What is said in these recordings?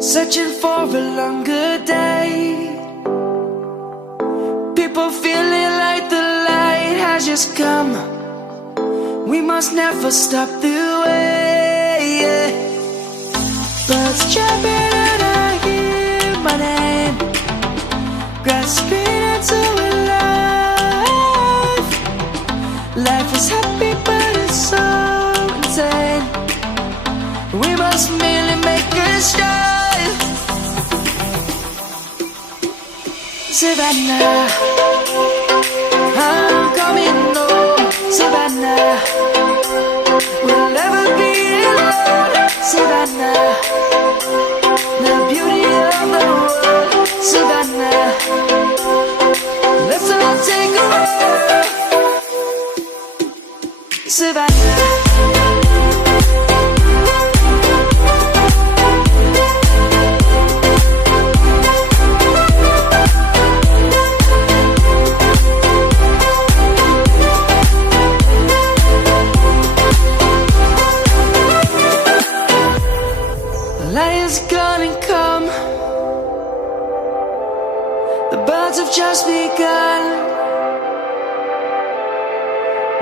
searching for a longer day. People feeling like the light has just come. We must never stop the way. Birds chirping and I hear my name, grasping into a life. Life is happy but it's so insane. We must merely make a start. Savannah, I'm coming home. Savannah, we'll never be alone. Savannah, the beauty of the world. Savannah, let's all take a walk. Savannah. Light is gonna come. The birds have just begun.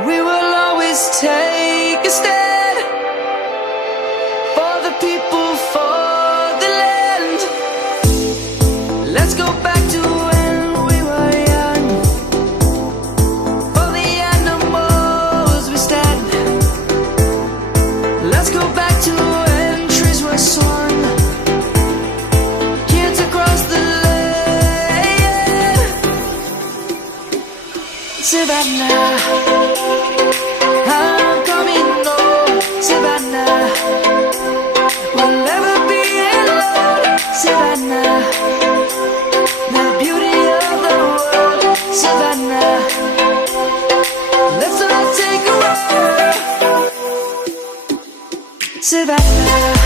We will always take a stand for the people, for the land. Let's go back to when we were young. For the animals we stand. Let's go back to when trees were swung. Savannah, I'm coming home. Savannah, we'll never be alone. Savannah, the beauty of the world. Savannah, let's all take a walk. Savannah.